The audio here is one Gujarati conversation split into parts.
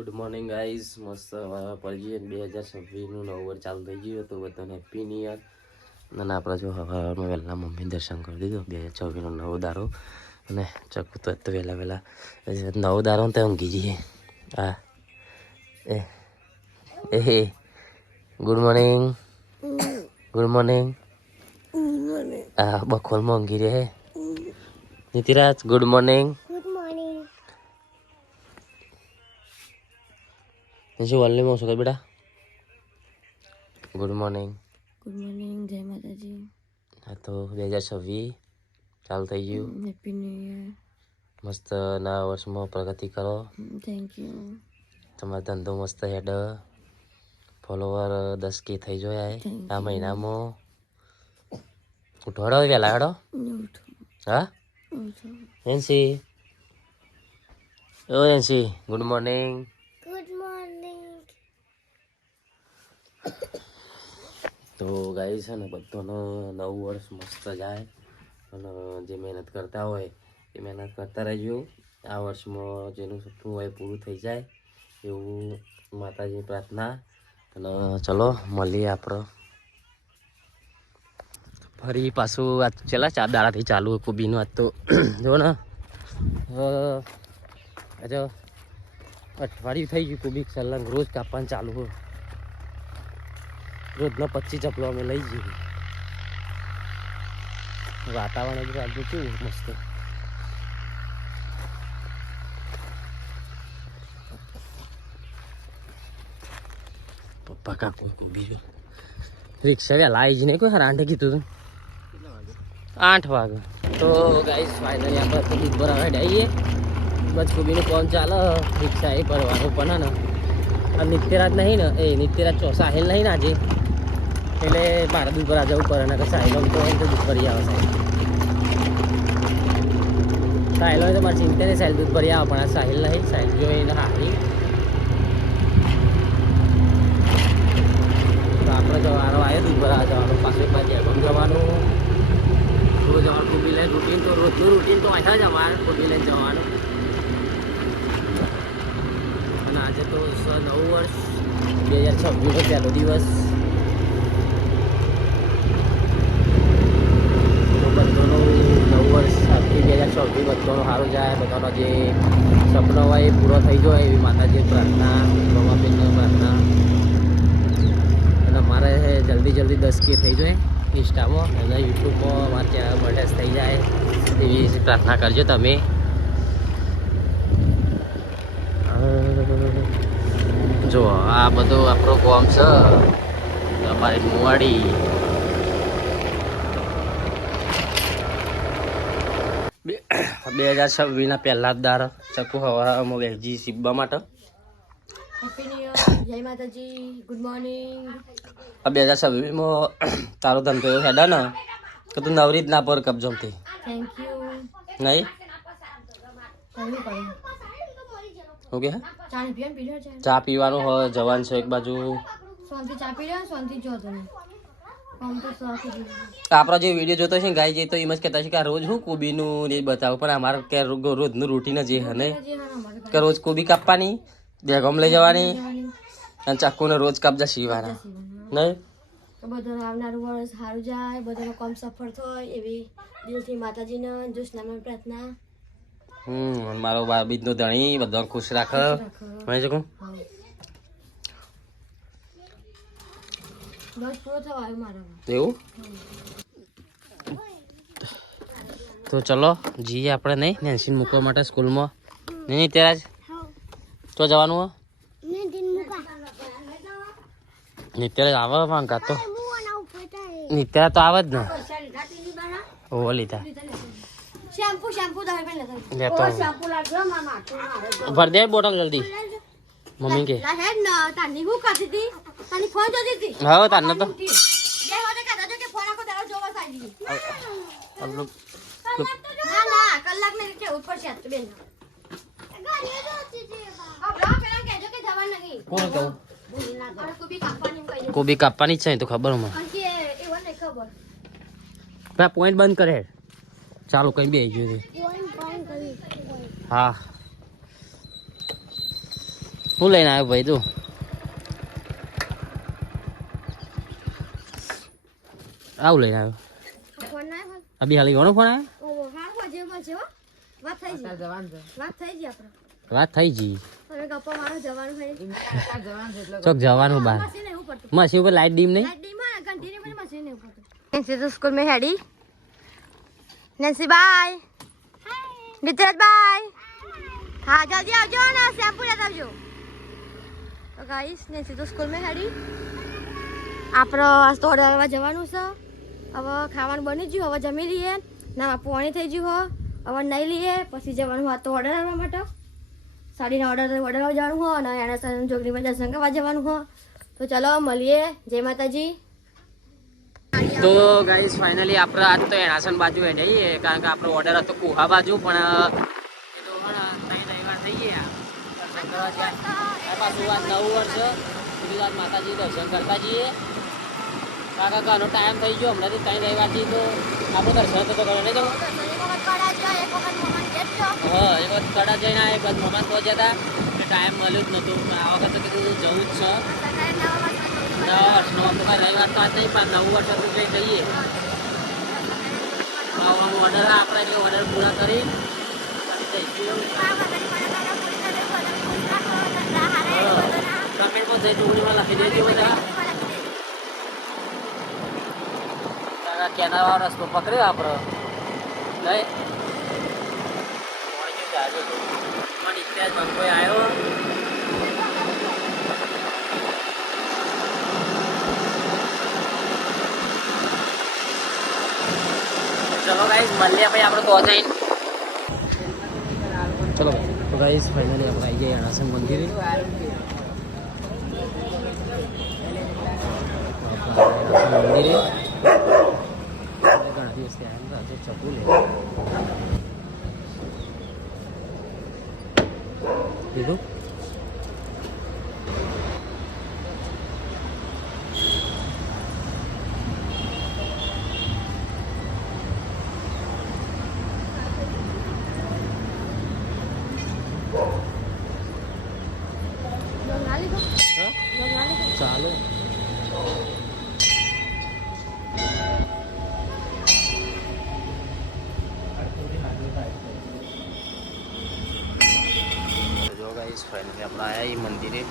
Good morning guys. મસ્ત પડી 2026નું નવું વર્ષ ચાલુ થઈ ગયું તો બધાને હેપી ન્યુ યર. અને આપણે જો હવામાં વહેલા મમ્મી દર્શન કરી દીધું 2026નો નવો દારો. અને ચકુ તો વહેલા નવો દારો તો ઊંઘી જઈએ. હા એ ગુડ મોર્નિંગ ગુડ મોર્નિંગ. હા બખોરમાં ઊંઘી રહે. Nitiraj good morning. શું વાલની શું બેટા? Good morning. ગુડ મોર્નિંગ, જય માતાજી. હા તો 2026 ચાલુ થઈ ગયું. Happy new year. મસ્ત નવા વર્ષમાં પ્રગતિ કરો. Thank you. તમારો ધંધો મસ્ત હેડ. ફોલોવર 10K થઈ જાય આ મહિનામાં. ઉઠવાડો વહેલા હેડો. હા એનસી ઓ એનસી ગુડ મોર્નિંગ. તો ગાઈ છે ને બધાનો નવું વર્ષ મસ્ત જાય અને જે મહેનત કરતા હોય એ મહેનત કરતા રહેજો. આ વર્ષમાં જેનું સપનું હોય પૂરું થઈ જાય એવું માતાજીની પ્રાર્થના. અને ચલો મળીએ આપણે ફરી પાછું. આ છેલ્લા 4 દાડાથી ચાલુ કોબીનું. આજ તો જો ને આજે અઠવાડિયું થઈ ગયું કોબી સલંગ રોજ કાપવાનું ચાલુ હોય. રોજનો 25 ચપલો અમે લઈ જઈએ. વાતાવરણ બધું આજનું કેવું મસ્ત. પપ્પા કાકુ બીજું રિક્ષા વહેલા આવી જ નહીં કોઈ આંઠે કીધું હતું 8 વાગે. તો ગાઈસ ફાઇનલી આપણે તો દૂધ ભરાવા આવીએ. બસ કોબીનું કોમ ચાલે. રિક્ષા એ ભરવાનું પણ ને નિત્યરાજ નહીં ને એ નિત્યરાજ સાહેલ નહીં ને આજે એટલે મારે દૂધ ભરા જવું પડે ને સાહેલો તો દૂધ ભરી આવે સાહેલો તો મારે ચિંતા નહીં સાહેલ દૂધ ભરી આવે પણ આ સાહેલ નહીં. સાહેલ જો એને હારી તો આપણે જવાનો આવ્યો દૂધ ભરા જવાનું. પાછું એક બાજુ એમ જવાનું રોજ અમારે કોબી લઈને રૂટીન તો રોજનું રૂટીન તો આવ્યા જ અમારે કોબી લઈને જવાનું. અને આજે તો નવું વર્ષ 2026 પહેલો દિવસ. બધાનું નવું વર્ષ આપણી 2026 બધાનો સારું જાય. બધાનો જે સપનો હોય એ પૂરો થઈ જાય એવી માતાજી પ્રાર્થના, બાબાબેનની પ્રાર્થના. અને અમારે જલ્દી 10K થઈ જાય ઇન્સ્ટામાં અને યુટ્યુબમાં અમારા ચેનલ મોનેટાઈઝ થઈ જાય એવી પ્રાર્થના કરજો તમે. જો આ બધું આપણો કોમ છે અમારી મુવાડી. 2026 પહેલા જ દાર ચકુ હવામાં વેચી સીબવા માટે. હેપી ન્યૂ યર, જય માતાજી. Good morning. આ 2026માં તારો ધંધો એવો હેડા ને કે તું નવરી જ ના પર કબજમતી. Thank you. નહીં ઓકે ચા પીવાનું હોય જવાનું છે એક બાજુ. આપણા જે વિડીયો જોતો છે ને ગાય જે તો એમ જ કહેતા છે કે આ રોજ હું કોબીનું ને બતાવું પણ અમારે કે રોજનું રૂટીન જ એ હે કે રોજ કોબી કાપવાની દેગમ લઈ જવાની અને ચાકુને રોજ કાપજા સીવાના નહીં. બધાનું આવનારું વર્ષ સારું જાય, બધાનું કામ સફળ થાય એવી દિલથી માતાજીને જોશનામાં પ્રાર્થના. મારો બીજનો ધણી બધા ખુશ રાખે. મને શકું બસ પૂરો થવા આવ્યો મારો એવું. તો ચલો જઈએ આપણે નહીં નેન્સીને મૂકવા માટે સ્કૂલમાં. નહીં ત્યારે જ તો જવાનું હોય નિત્યારે આવે માંગા તો નિત્યારે તો આવે જ ને. ઓ લીધા લેતો ભર દે બોટલ જલ્દી મમ્મી કે. હા તાને તો કોબી કાપવાની જ છે તો ખબર મને. પોઈન્ટ બંધ કરે ચાલો કઈ બે જોઈએ. હા હું લઈને આવ્યો ભાઈ તું આવું લઈને આવ્યો ફોન ના આવ્યો અભી હાલી ગયો ફોન આવ્યો ઓ હા હો જે માં છે હો વાત થઈ ગઈ આપણે વાત થઈ ગઈ હવે ગપ્પા મારો જવાનું છે ચોક જવાનું બહાર મશીન એવું પડતું મશીન ઉપર લાઈટ ડીમ નહીં લાઈટ ડી માં કન્ટિન્યુ પર મશીન એવું પડતું નેન્સી તો સ્કૂલ में हेडी નેન્સી બાય મિત્રત બાય હા જલ્દી આવજો ને શેમ્પુ લેતા આવજો તો ગાઈસ નેન્સી તો સ્કૂલ में हेडी આપણો આજ તો ઓર્ડર જવાનું છે હવે ખાવાનું બની ગયું હવે જમી લઈએ ના પાણી થઈ ગયું હવે નહીં લઈએ પછી જવાનું હોય તો ઓર્ડર આવવા માટે સાડીના ઓર્ડર જવાનું હોય અને એના જોગણીમાં દર્શન કરવા જવાનું હોય તો ચલો મળીએ જય માતાજી તો ગાઈસ ફાઇનલી આપણે આજ તો એનાસન બાજુ જઈએ કારણ કે આપણો ઓર્ડર હતો કુહા બાજુ પણ એ તો ત્રણ રવિવાર થઈ ગયા દર્શન કરવા ગયા પાછું આજ નવું વર્ષ બીજું આજ માતાજી દર્શન કરતા જઈએ કારણ કે આનો ટાઈમ થઈ ગયો હમણાંથી ત્રણ રવિવારથી તો આપણું દર્શન તો કરો નહીં જવું હા એક વખત કડા જઈને એક વખત મમાન તો જતા એટલે ટાઈમ મળ્યો જ નહોતું આ વખતે કીધું જવું જ છે નવા વર્ષનો તો કાંઈ રવિવાર તો આજ નહીં પણ નવું વર્ષ હતું કંઈ જઈએ આવવાનું ઓર્ડર આપણે એટલે ઓર્ડર પૂરા કરી કમેન્ટમાં જઈ ટુકડીમાં લખી દેજો બધા કેનાલ રસ્તો પકડ્યો આપણો લઈ ઇતિહાસ બંકો આવ્યો ચલો ગાઈસ મળીએ ભાઈ આપણે તો જઈને ચલો તો ગાઈસ ફાઇનલી આપણે આવી ગયા અણાસન મંદિરે મંદિરે ઘણા દિવસથી આવ્યા હતા ચકુ લે લીધું ચાલો ફાઇનલી આપણે આવ્યા એ મંદિરે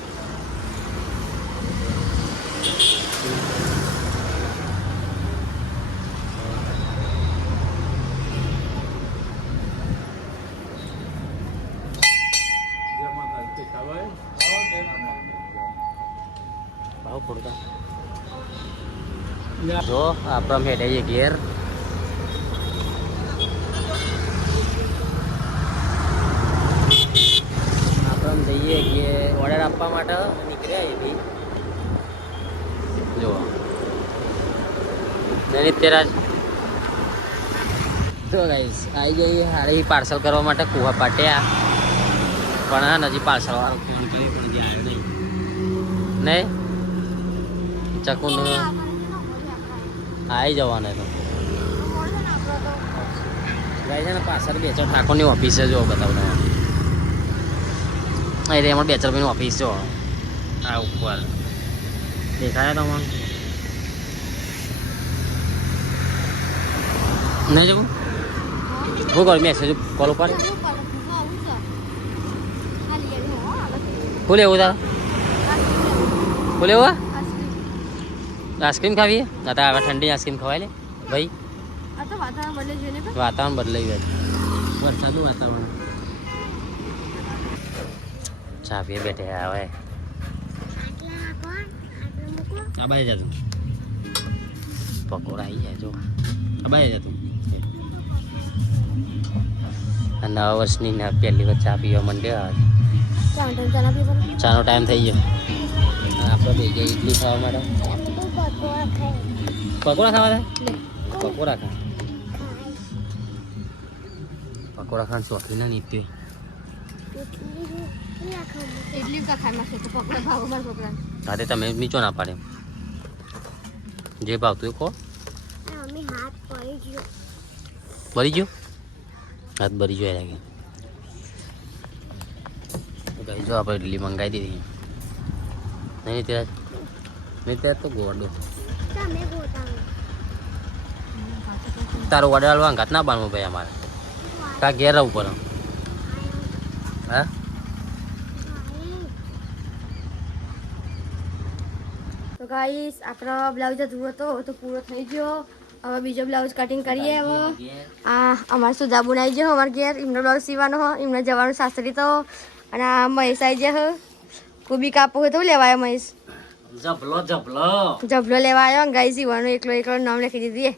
ભાવ પડતા જો આપણે મેળવીએ ઘેર જઈએ કે ઓર્ડર આપવા માટે નીકળ્યા એ બી જો નિત્યરાજ તો ગાઈસ આવી ગઈ હારી પાર્સલ કરવા માટે કુવા પાટ્યા પણ હા નજી પાર્સલ વાળું ફોન કર્યો પણ હજી આવ્યો નહીં ચકુન આવી જવાના તો ગાઈ છે ને પાછળ બેચર ઠાકોરની ઓફિસે જો બતાવું તમારે એમાં બેચરભાઈની ઓફિસ જો આ ઉપર દેખાયા તમારે નહીં જવું શું કરું મેસેજ કોલ ઉપર શું લેવું તારે શું લેવું આઈસ્ક્રીમ ખાવી હતા હવે ઠંડી આઈસ્ક્રીમ ખવાય લે ભાઈ વાતાવરણ બદલાઈ ગયું વરસાદનું વાતાવરણ ચા પીએ બેઠે હવે આ બાજુ જતું પકોડા આવી જાય જો આ બાજુ જતું નવા વર્ષની ને પહેલી વખત ચા પીવા માંડ્યા ચાનો ટાઈમ થઈ ગયો આપણે બે ગયા ઇડલી ખાવા માટે પકોડા ખાવા થાય પકોડા ખા પકોડા ખાન શોખીન નીતિ હા તે તમે નીચો ના પાડે જે ભાવતું એ કહો ભરી ગયો હાથ ભરી ગયો લાગે ગઈ જો આપણે ઇડલી મંગાવી દીધી નહીં ત્યાં તો ગોડો તારું ઓર્ડર હાલવા ઘાત ના બાંધવું ભાઈ અમારે કા ઘેર રહેવું પડે હા તો ગાઈસ આપણો બ્લાઉઝ અધૂરો હતો તો પૂરો થઈ ગયો હવે બીજો બ્લાઉઝ કટિંગ કરીએ હવે આ અમારે સુધાબુ આવી ગયો અમારે ઘેર એમનો બ્લાઉઝ સીવાનો હો એમને જવાનું સાસરી તો અને આ મહેશ આવી જાય કોબી કાપો હોય તો લેવાયો મહેશ જબલો લેવા આવ્યો ગાઈ સીવાનું એકલો નામ લખી દીધી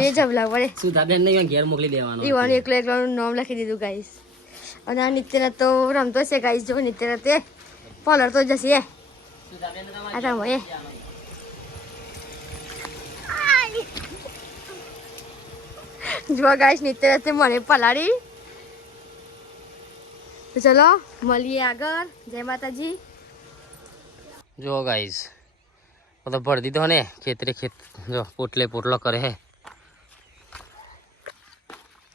એ જબલા પડે સુધાબેન ને ઘેર મોકલી દેવાનું ઈવાનું એકલો નામ લખી દીધું ગાઈસ અને આ નિત્યરાત તો રમતો છે ગાઈસ જો નિત્યરાત એ પલર તો જશે આ રમો એ જો ગાઈસ નિત્યરાત મને પલાળી તો ચલો મળીએ આગળ જય માતાજી જો ગાઈસ તો ભરી દીધો ને ખેતરે ખેત જો પોટલો કરે હે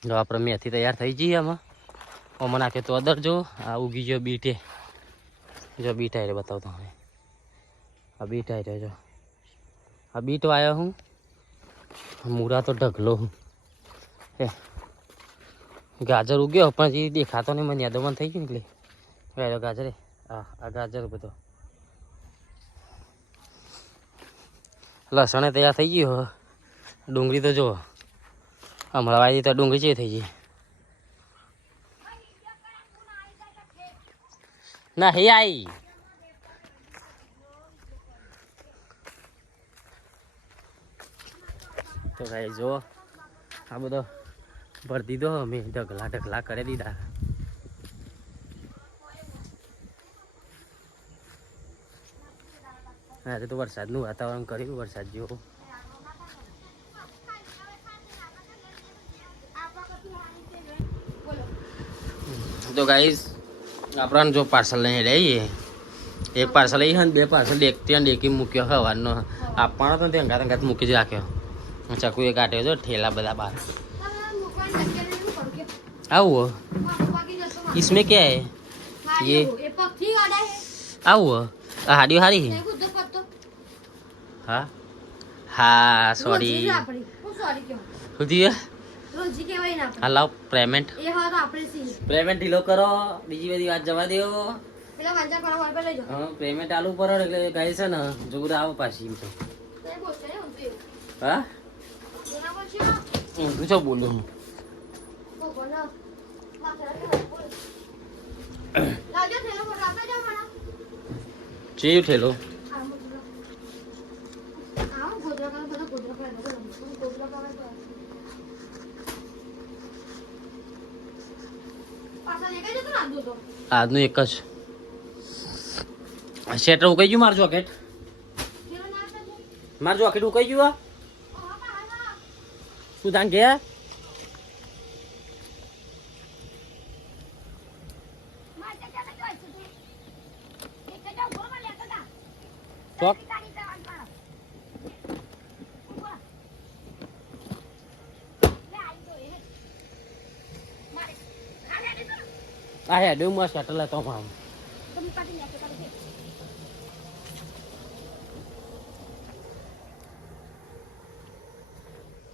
જો આપણે મેથી તૈયાર થઈ જઈએ આમાં નાખે તો અદર જો આ ઉગી ગયો બીટે જો બીટ આવી રહ્યો બતાવતો હવે આ બીટ આવી રહ્યો જો આ બીટ વાયો હું મૂરા તો ઢગલો હું હે ગાજર ઉગ્યો પણ જે દેખાતો નહીં મને યાદો બંધ થઈ ગયું એટલે વાયો ગાજર આ ગાજર બધો લસણ તૈયાર થઈ ગયું ડુંગળી તો જો હમણાં વાવી તો ડુંગળી ચેવી થઈ ગઈ ના હે આઈ તો ભાઈ જો આ બધો ભરી દીધો અમે ઢગલા કરી દીધા આજે તો વરસાદનું વાતાવરણ કર્યું વરસાદ જેવો તો ગાઈસ આપણને જો પાર્સલ લઈને લઈએ એક પાર્સલ લઈ ને બે પાર્સલ ડેકી મૂક્યો હવાનો આપવાનો તો તે અંગાત મૂકી જ રાખ્યો ચકુ એ કાઢ્યો જો ઠેલા બધા બહાર આવો इसमें क्या है ये આવો આ હાડીઓ હારી હા હા સોરી સુધી હા લાવ પેમેન્ટ ઢીલો કરો બીજી બધી વાત જવા દો હા પેમેન્ટ આલુ પર એટલે કહે છે ને જોગું આવો પાછી તો હા તું છો બોલું ચેયું ઠેલો આજનું એક જ શેટર ઉકાઈ ગયું મારું જોકેટ ઉકાઈ ગયું શું તાન કે ચોક આ હે ડેમ માં શેટર લેતો હું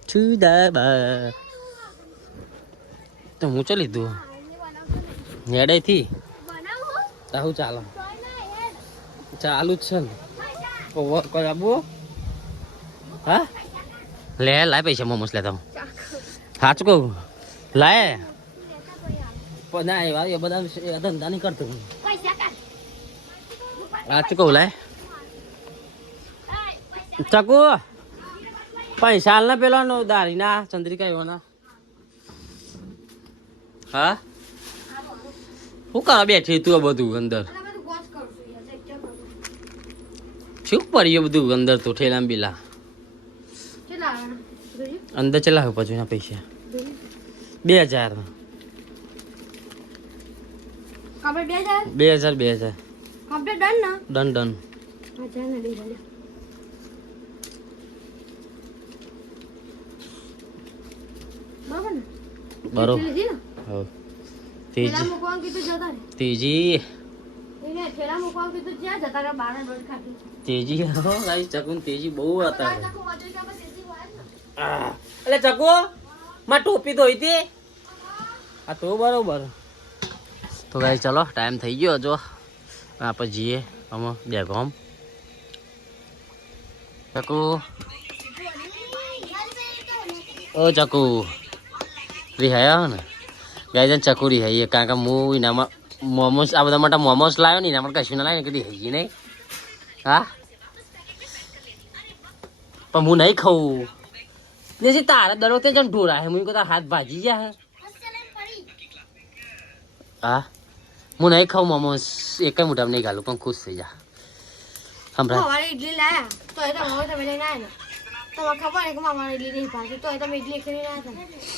છુદાબા તો હું ચલી લીધું હેડે થી તાહુ ચાલો ચાલુ જ છે ને કોઈ આબુ હા લે લાય પૈસા મોમોસ લેતા હું સાચું કહું લાય ના એ બધા ધંધા નહીં કરતો હું સાચું કહું લાય ચકુ પૈસા ના પેલો નો દારી ના ચંદ્રિકા એવાના હા શું કરવા બેઠી તું બધું અંદર શું પડ્યું બધું અંદર તો ઠેલા બીલા અંદર ચલાવ પછી ના પૈસા 2000 2000 ડન બરોબર ત્રીજી એને ઠેલા મૂકવા કીધું જ્યાં જતા રહ્યા બાર રોડ ખાતી તેજી હો ગાઈસ ચકુન તેજી બહુ હતા ચાકુ વાજો કે બસ એસી હોય ને એટલે ચકુ માં ટોપી ધોઈ હતી આ તો બરોબર તો ગાઈસ ચલો ટાઈમ થઈ ગયો જો આપણે જઈએ અમે બેગોમ ચકુ ઓ ચકુ રિહાયા ને ગાઈસ ચકુ રિહાઈએ કારણ કે હું એનામાં મોમોસ આ બધા માટે મોમોસ લાવ્યો ને એના માટે કશું ના લાવ્યો કદી હઈ નહીં હા પણ હું નહીં ખાઉં ને તારા દર વખતે જણ ઢોરા હે હું તારા હાથ ભાજી ગયા હે હા હું નહીં ખાઉં મોમોસ એક મોઢામાં નહીં ઘાલું પણ ખુશ થઈ જા હમણાં મારી ઇડલી લાયા તો એ તો હવે તમે લઈને આવ્યા ને તમને ખબર ને કે મારી ઇડલી નહીં ભાવતી તો તમે ઇડલી કરી ના હતા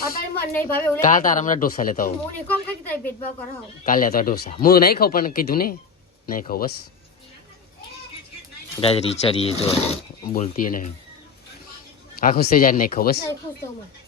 અત્યારે મને નહીં ભાવે એવું કાલ તારા હમણાં ઢોસા લેતા આવું હું નહીં કોમ ખાઈ તારી ભેદભાવ કરો કાલ લેતા ઢોસા હું નહીં ખાઉં પણ કીધું ને નહીં ખાઉં બસ ગાય રીચરી જો બોલતી નહીં આ ખુશ થઈ જાય નહીં ખાઉં બસ ખુશ થવું